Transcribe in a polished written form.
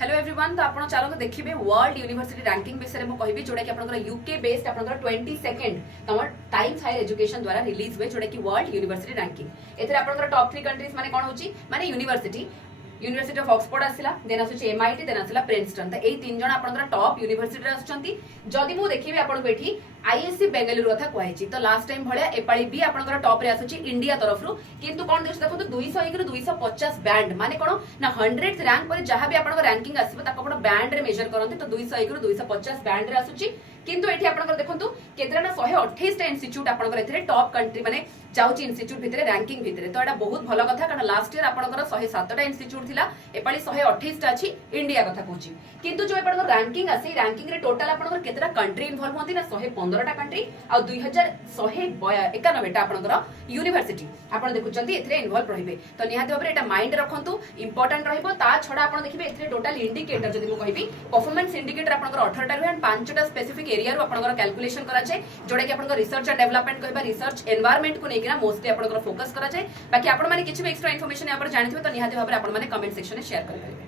Hello everyone. तो आपण चलो देखिए वर्ल्ड यूनिवर्सिटी रैंकिंग विषय में कहबी जोड़ा कि आपनकर यूके बेस्ड आपनकर 22nd तमर टाइम्स हायर एजुकेशन द्वारा रिलीज हुए जोड़ा कि वर्ल्ड यूनिवर्सिटी रैंकिंग एथरे आपनकर टॉप 3 कंट्रीज माने कोन होची माने यूनिवर्सिटी ऑफ ऑक्सफोर्ड आसिला देन आसुची एमआईटी देन आसिला प्रिंसटन। तो एई तीन जण आपनकर टॉप यूनिवर्सिटी आछंती। जदि मु देखिबे आपन एठी आईएससी बेंगलुरु कथा कहैछि तो लास्ट टाइम भलिया एपाळी भी आपनकर टॉप रे आसुची इंडिया तरफ रु किंतु कोन देखछ देखो 201 रु 250 बैंड माने कोन ना 100th रैंक पर जहां भी आपनकर रैंकिंग आसीबो ताको आपण बैंड रे मेजर करंती तो 201 रु 250 बैंड रे आसुची। किंतु एठी आपनकर देखंतु केतरा ना 128 टा इंस्टीट्यूट आपनकर एथरे टॉप कंट्री माने जाउची इंस्टीट्यूट भितरे रैंकिंग भितरे। तो एटा बहुत भलो कथा कारण लास्ट ईयर आपनकर 107 टा इंस्टीट्यूट थिला एपाळी 128 टा अछि इंडिया कथा कहूची। किंतु जो आपनकर रैंकिंग आसी रैंकिंग रे टोटल आपनकर केतरा कंट्री इन्वॉल्व होंती ना 115 टा कंट्री आ 2191 टा आपनकर यूनिवर्सिटी आपण देखुचंती एथरे इन्वॉल्व रहिबे। तो निहाती भाबरे एटा माइंड रखंतु इंपोर्टेंट रहइबो। ता छडा आपण देखिबे एथरे टोटल इंडिकेटर जदि मु कहबी परफॉर्मेंस इंडिकेटर आपनकर 18 टा रहन 5 टा स्पेसिफिक एरिया रो आपनकर कैलकुलेशन करा जाय जोडा कि आपनकर रिसर्च एंड डेवलपमेंट कहबा रिसर्च एनवायरनमेंट को नेकिना मोस्टली आपनकर फोकस करा जाय। बाकी आपण माने किछि भी एक्स्ट्रा इंफॉर्मेशन या पर जानिथिबे तो निहाती भाबरे आपण माने कमेंट सेक्शन में शेयर करि परिबे।